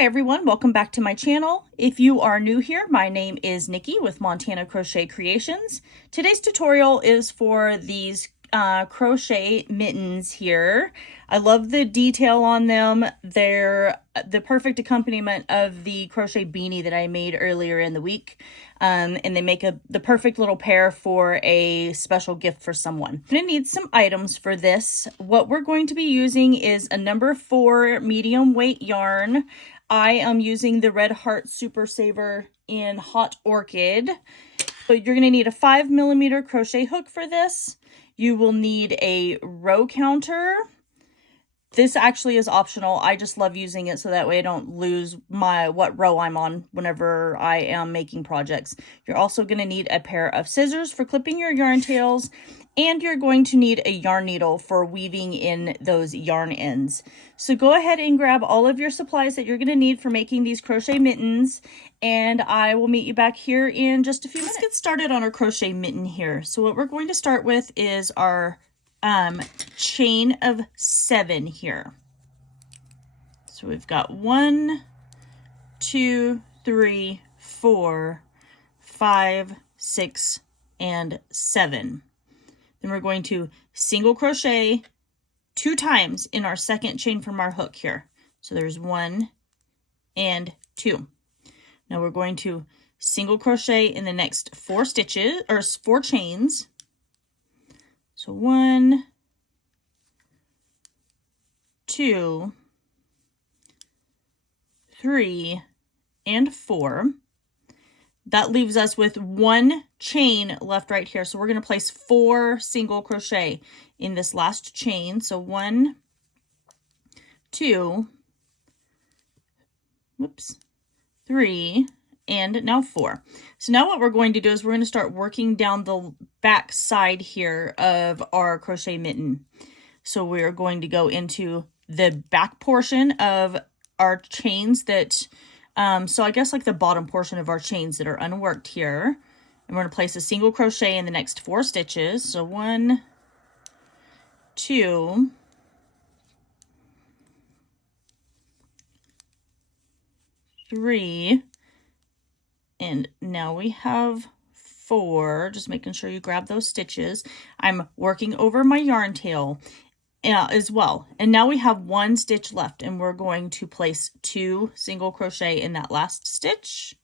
Hi everyone, welcome back to my channel. If you are new here, my name is Nikki with Montana Crochet Creations. Today's tutorial is for these crochet mittens here. I love the detail on them. They're the perfect accompaniment of the crochet beanie that I made earlier in the week. And they make the perfect little pair for a special gift for someone. I'm going to need some items for this. What we're going to be using is a number 4 medium weight yarn. I am using the Red Heart Super Saver in Hot Orchid. So you're going to need a 5mm crochet hook for this. You will need a row counter. This actually is optional. I just love using it so that way I don't lose what row I'm on whenever I am making projects. You're also going to need a pair of scissors for clipping your yarn tails, and you're going to need a yarn needle for weaving in those yarn ends. So go ahead and grab all of your supplies that you're going to need for making these crochet mittens, and I will meet you back here in just a few minutes. Let's get started on our crochet mitten here. So what we're going to start with is our chain of 7 here. So we've got 1, 2, 3, 4, 5, 6, and 7. Then we're going to single crochet 2 times in our second chain from our hook here. So there's 1 and 2. Now we're going to single crochet in the next 4 stitches or 4 chains. So 1, 2, 3, and 4. That leaves us with 1 chain left right here. So we're going to place 4 single crochet in this last chain. So 1, 2, 3, and now 4. So now what we're going to do is we're going to start working down the back side here of our crochet mitten. So we're going to go into the back portion of our chains that, so I guess like the bottom portion of our chains that are unworked here. And we're going to place a single crochet in the next 4 stitches. So 1, 2, 3, and now we have 4, just making sure you grab those stitches. I'm working over my yarn tail as well. And now we have 1 stitch left, and we're going to place 2 single crochet in that last stitch.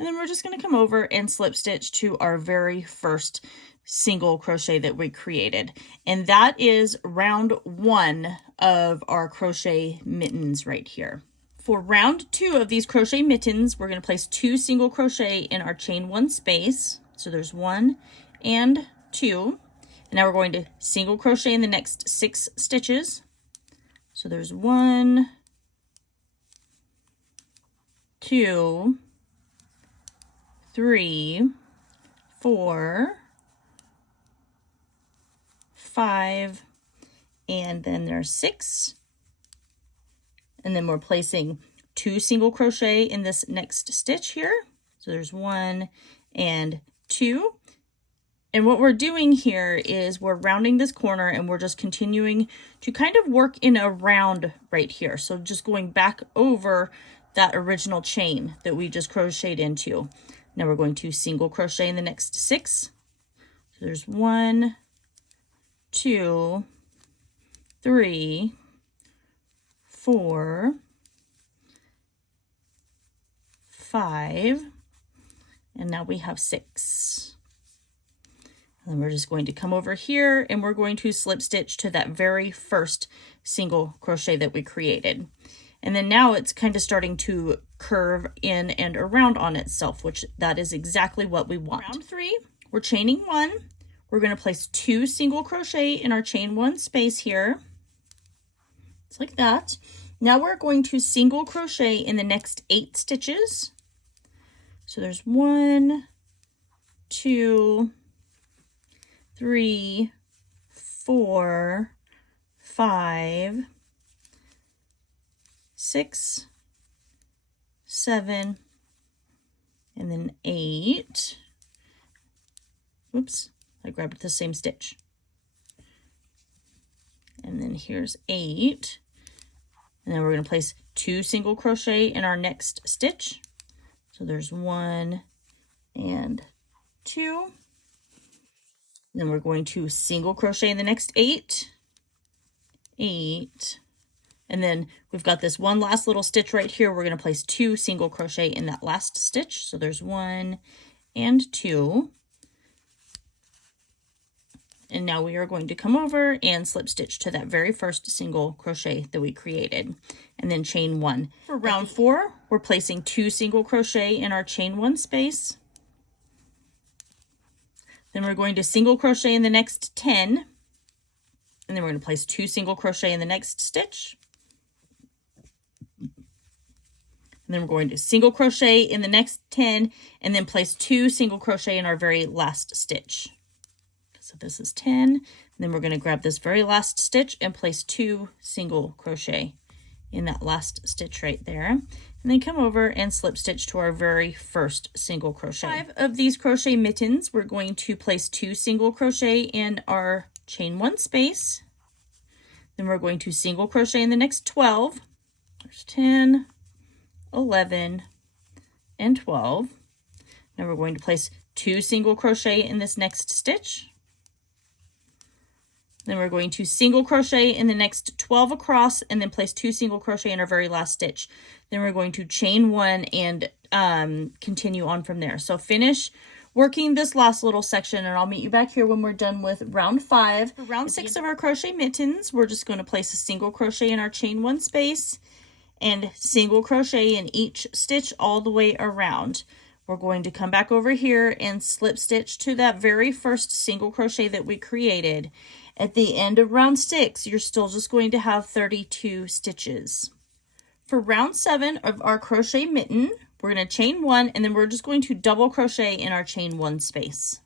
And then we're just going to come over and slip stitch to our very first single crochet that we created. And that is round 1 of our crochet mittens right here. For round 2 of these crochet mittens, we're going to place 2 single crochet in our chain 1 space. So there's 1 and 2. And now we're going to single crochet in the next 6 stitches. So there's 1, 2, 3, 4, 5, and then there's 6. And then we're placing 2 single crochet in this next stitch here. So there's 1 and 2. And what we're doing here is we're rounding this corner and we're just continuing to kind of work in a round right here. So just going back over that original chain that we just crocheted into. Now we're going to single crochet in the next 6. So there's 1, 2, 3, 4, 5, and now we have 6. And then we're just going to come over here and we're going to slip stitch to that very first single crochet that we created. And then now it's kind of starting to curve in and around on itself, which that is exactly what we want. Round 3, we're chaining 1. We're going to place 2 single crochet in our chain 1 space here. It's like that. Now we're going to single crochet in the next 8 stitches. So there's 1, 2, 3, 4, 5, 6, 7, and then 8. Whoops, I grabbed the same stitch. And then here's 8. And then we're going to place 2 single crochet in our next stitch. So there's 1 and 2. Then we're going to single crochet in the next 8, 8, and then we've got this one last little stitch right here. We're going to place 2 single crochet in that last stitch. So there's 1 and 2. And now we are going to come over and slip stitch to that very first single crochet that we created, and then chain 1. For round 4, we're placing 2 single crochet in our chain 1 space. Then we're going to single crochet in the next 10, and then we're going to place 2 single crochet in the next stitch. And then we're going to single crochet in the next 10, and then place 2 single crochet in our very last stitch. So this is 10, and then we're going to grab this very last stitch and place 2 single crochet in that last stitch right there, and then come over and slip stitch to our very first single crochet. 5 of these crochet mittens, we're going to place 2 single crochet in our chain 1 space. Then we're going to single crochet in the next 12. There's 10, 11, and 12. Now we're going to place 2 single crochet in this next stitch. Then we're going to single crochet in the next 12 across, and then place 2 single crochet in our very last stitch. Then we're going to chain 1 and continue on from there. So finish working this last little section, and I'll meet you back here when we're done with round 5. For round 6 of our crochet mittens, we're just going to place a single crochet in our chain 1 space and single crochet in each stitch all the way around. We're going to come back over here and slip stitch to that very first single crochet that we created. At the end of round 6, you're still just going to have 32 stitches. For round 7 of our crochet mitten, we're going to chain 1, and then we're just going to double crochet in our chain 1 space.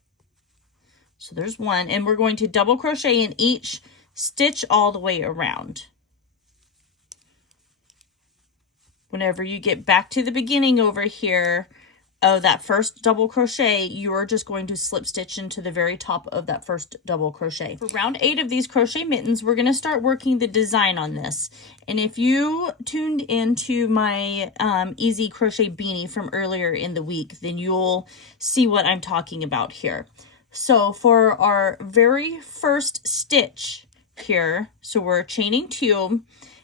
So there's 1, and we're going to double crochet in each stitch all the way around. Whenever you get back to the beginning over here of that first double crochet, you are just going to slip stitch into the very top of that first double crochet. For round 8 of these crochet mittens, we're going to start working the design on this. And if you tuned into my easy crochet beanie from earlier in the week, then you'll see what I'm talking about here. So for our very first stitch here, so we're chaining 2,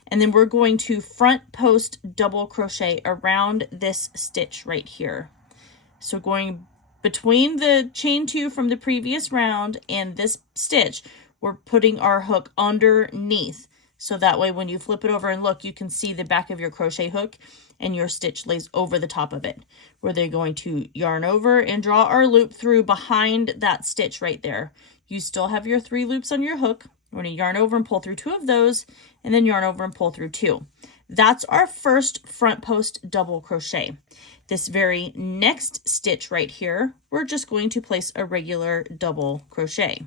and then we're going to front post double crochet around this stitch right here. So going between the chain 2 from the previous round and this stitch, we're putting our hook underneath. So that way when you flip it over and look, you can see the back of your crochet hook and your stitch lays over the top of it. We're then going to yarn over and draw our loop through behind that stitch right there. You still have your 3 loops on your hook. We're going to yarn over and pull through 2 of those, and then yarn over and pull through 2. That's our first front post double crochet. This very next stitch right here, we're just going to place a regular double crochet.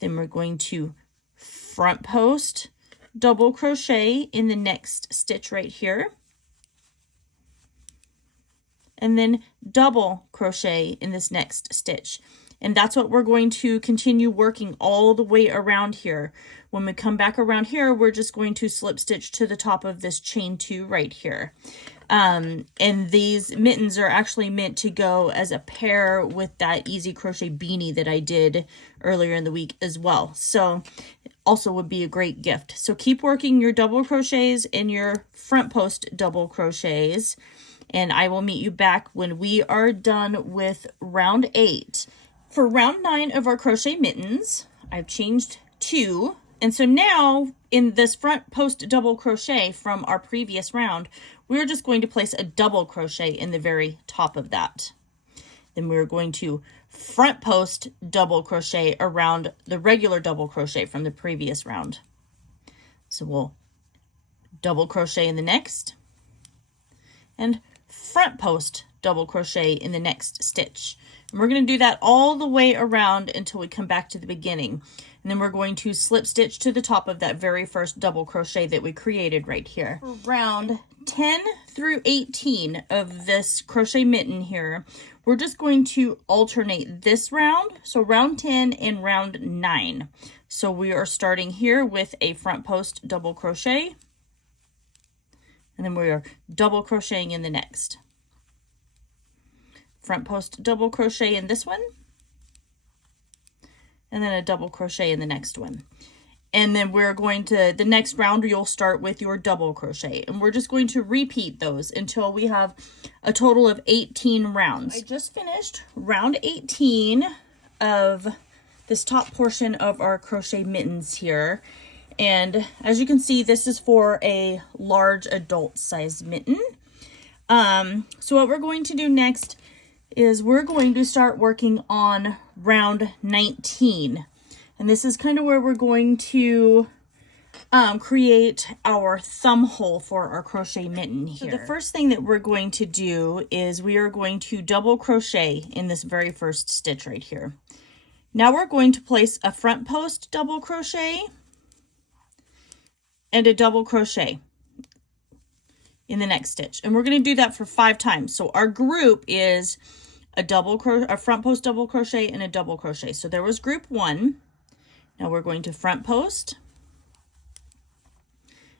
Then we're going to front post double crochet in the next stitch right here, and then double crochet in this next stitch. And that's what we're going to continue working all the way around here. When we come back around here, we're just going to slip stitch to the top of this chain 2 right here. And these mittens are actually meant to go as a pair with that easy crochet beanie that I did earlier in the week as well. So also would be a great gift. So keep working your double crochets and your front post double crochets, and I will meet you back when we are done with round 8. For round 9 of our crochet mittens, I've changed 2. And so now in this front post double crochet from our previous round, we're just going to place a double crochet in the very top of that. Then we're going to front post double crochet around the regular double crochet from the previous round. So we'll double crochet in the next and front post double crochet in the next stitch. And we're going to do that all the way around until we come back to the beginning. And then we're going to slip stitch to the top of that very first double crochet that we created right here. For round 10 through 18 of this crochet mitten here, we're just going to alternate this round. So round 10 and round 9. So we are starting here with a front post double crochet. and then we are double crocheting in the next. Front post double crochet in this one, and then a double crochet in the next one. And then we're going to, the next round, you'll start with your double crochet. And we're just going to repeat those until we have a total of 18 rounds. I just finished round 18 of this top portion of our crochet mittens here. And as you can see, this is for a large adult size mitten. So what we're going to do next is we're going to start working on round 19. And this is kind of where we're going to create our thumb hole for our crochet mitten here. So the first thing that we're going to do is we are going to double crochet in this very first stitch right here. Now we're going to place a front post double crochet and a double crochet in the next stitch. And we're going to do that for 5 times. So our group is a front post double crochet and a double crochet. So there was group 1. Now we're going to front post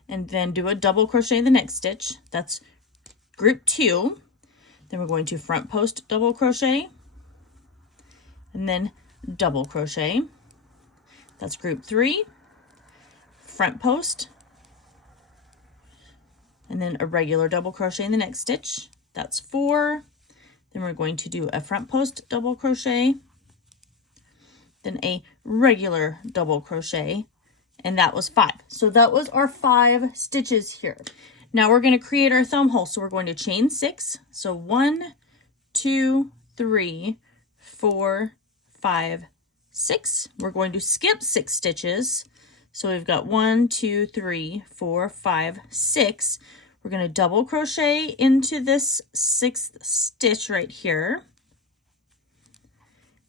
and then do a double crochet in the next stitch. That's group 2. Then we're going to front post double crochet and then double crochet. That's group 3. Front post and then a regular double crochet in the next stitch. That's 4. Then we're going to do a front post double crochet, then a regular double crochet, and that was 5. So that was our 5 stitches here. Now we're going to create our thumb hole. So we're going to chain 6. So 1, 2, 3, 4, 5, 6. We're going to skip 6 stitches. So we've got 1, 2, 3, 4, 5, 6. We're going to double crochet into this 6th stitch right here.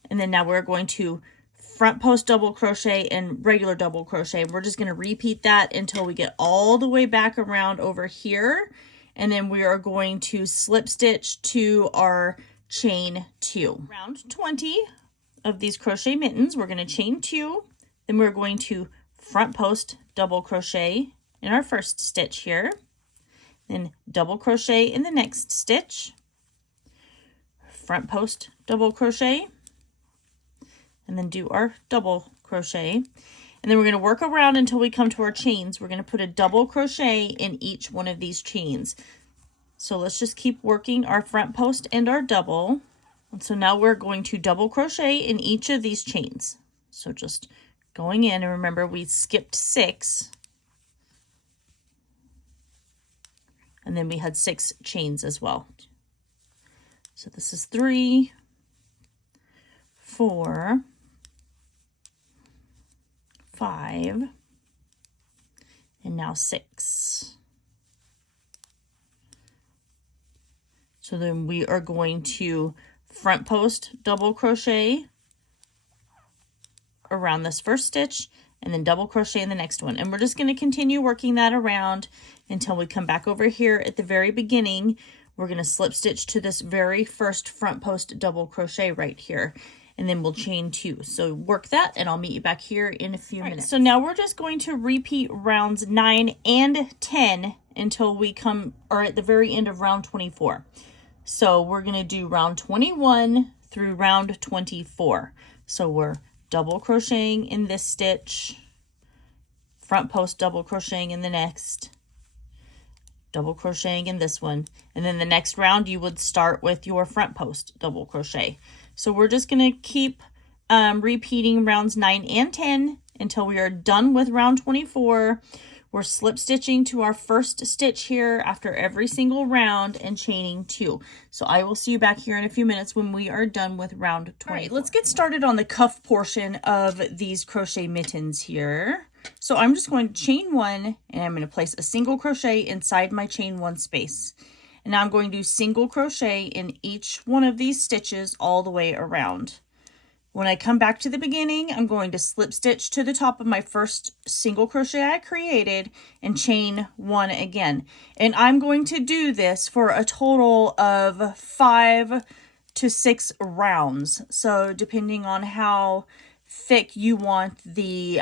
And then now we're going to front post double crochet and regular double crochet. We're just going to repeat that until we get all the way back around over here. And then we are going to slip stitch to our chain 2. Round 20 of these crochet mittens, we're going to chain 2. Then we're going to front post double crochet in our first stitch here. Then double crochet in the next stitch. Front post double crochet. And then do our double crochet. And then we're going to work around until we come to our chains. We're going to put a double crochet in each one of these chains. So let's just keep working our front post and our double. And so now we're going to double crochet in each of these chains. So just going in, and remember we skipped 6. And then we had 6 chains as well. So this is 3, 4, 5, and now 6. So then we are going to front post double crochet around this first stitch and then double crochet in the next one. And we're just going to continue working that around until we come back over here at the very beginning. We're going to slip stitch to this very first front post double crochet right here. And then we'll chain 2. So work that and I'll meet you back here in a few minutes. So now we're just going to repeat rounds 9 and 10 until we are at the very end of round 24. So we're going to do round 21 through round 24. So we're double crocheting in this stitch, front post double crocheting in the next, double crocheting in this one, and then the next round you would start with your front post double crochet. So we're just going to keep repeating rounds 9 and 10 until we are done with round 24. We're slip stitching to our first stitch here after every single round and chaining 2. So I will see you back here in a few minutes when we are done with round 24. All right, let's get started on the cuff portion of these crochet mittens here. So I'm just going to chain 1 and I'm going to place a single crochet inside my chain 1 space. And now I'm going to single crochet in each one of these stitches all the way around. When I come back to the beginning, I'm going to slip stitch to the top of my first single crochet I created and chain 1 again. And I'm going to do this for a total of 5 to 6 rounds. So depending on how thick you want the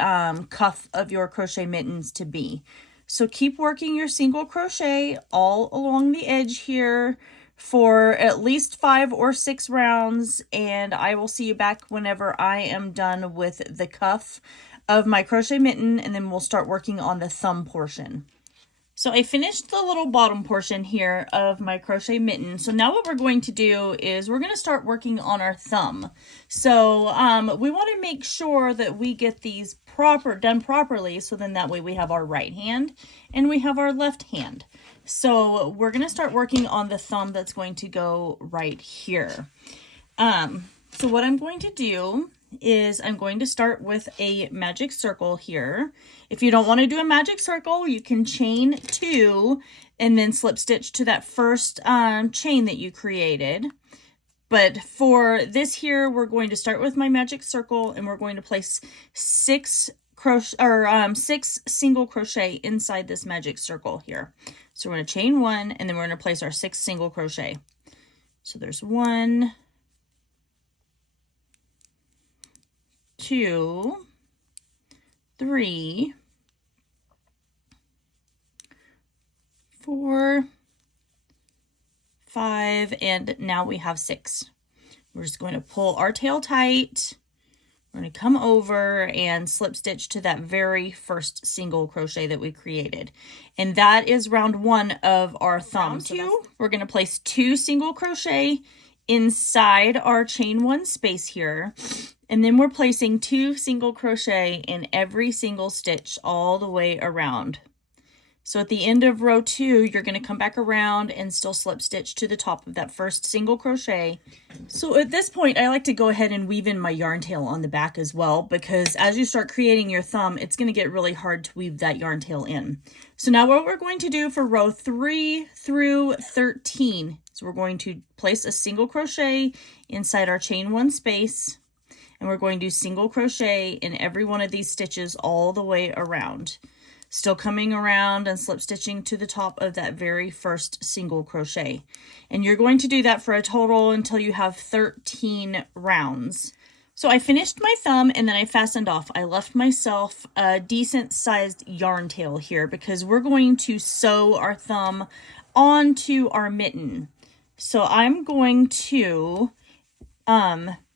cuff of your crochet mittens to be. So keep working your single crochet all along the edge here for at least 5 or 6 rounds, and I will see you back whenever I am done with the cuff of my crochet mitten, and then we'll start working on the thumb portion. So I finished the little bottom portion here of my crochet mitten. So now what we're going to do is we're going to start working on our thumb. So we want to make sure that we get these done properly, so then that way we have our right hand and we have our left hand. So we're going to start working on the thumb that's going to go right here. So what I'm going to do is I'm going to start with a magic circle here. If you don't want to do a magic circle, you can chain 2 and then slip stitch to that first chain that you created. But for this here, we're going to start with my magic circle, and we're going to place 6 single crochet inside this magic circle here. So we're going to chain 1, and then we're going to place our 6 single crochet. So there's 1, 2, 3, 4, 5, and now we have 6. We're just going to pull our tail tight. We're going to come over and slip stitch to that very first single crochet that we created. And that is round 1 of our thumb. Round 2, we're going to place 2 single crochet inside our chain 1 space here. And then we're placing 2 single crochet in every single stitch all the way around. So at the end of row 2, you're going to come back around and still slip stitch to the top of that first single crochet. So at this point, I like to go ahead and weave in my yarn tail on the back as well, because as you start creating your thumb, it's going to get really hard to weave that yarn tail in. So now what we're going to do for row 3 through 13 is we're going to place a single crochet inside our chain 1 space. And we're going to do single crochet in every one of these stitches all the way around. Still coming around and slip stitching to the top of that very first single crochet. And you're going to do that for a total until you have 13 rounds. So I finished my thumb and then I fastened off. I left myself a decent sized yarn tail here because we're going to sew our thumb onto our mitten. So I'm going to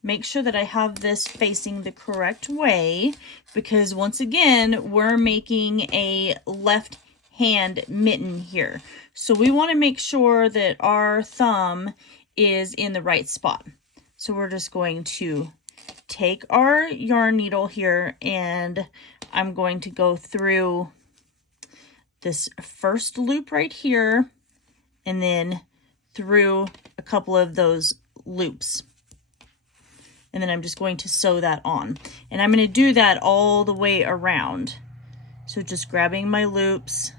make sure that I have this facing the correct way, because once again, we're making a left hand mitten here. So we want to make sure that our thumb is in the right spot. So we're just going to take our yarn needle here, and I'm going to go through this first loop right here, and then through a couple of those loops. And then I'm just going to sew that on. And I'm going to do that all the way around. So just grabbing my loops,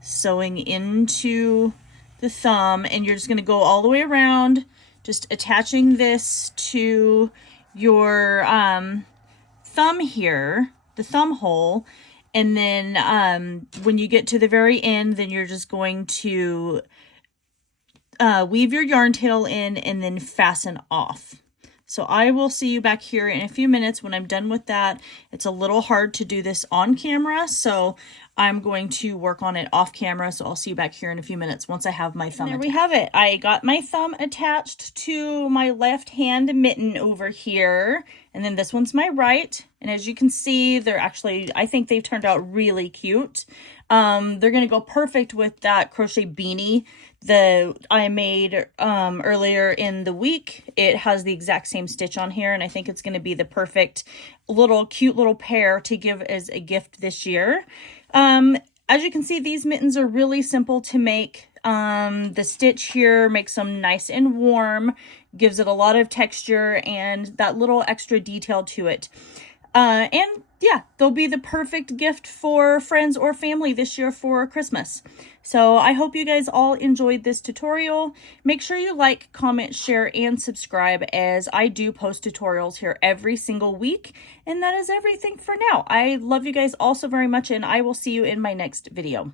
sewing into the thumb, and you're just going to go all the way around, just attaching this to your thumb here, the thumb hole. And then when you get to the very end, then you're just going to weave your yarn tail in and then fasten off. So I will see you back here in a few minutes when I'm done with that. It's a little hard to do this on camera, so I'm going to work on it off camera. So I'll see you back here in a few minutes once I have my thumb attached. There we have it. I got my thumb attached to my left hand mitten over here. And then this one's my right. And as you can see, they're actually, I think they've turned out really cute. They're going to go perfect with that crochet beanie that I made earlier in the week. It has the exact same stitch on here, and I think it's going to be the perfect cute little pair to give as a gift this year. As you can see, these mittens are really simple to make. The stitch here makes them nice and warm, gives it a lot of texture and that little extra detail to it. And yeah, they'll be the perfect gift for friends or family this year for Christmas. So I hope you guys all enjoyed this tutorial. Make sure you like, comment, share, and subscribe, as I do post tutorials here every single week. And that is everything for now. I love you guys all so very much, and I will see you in my next video.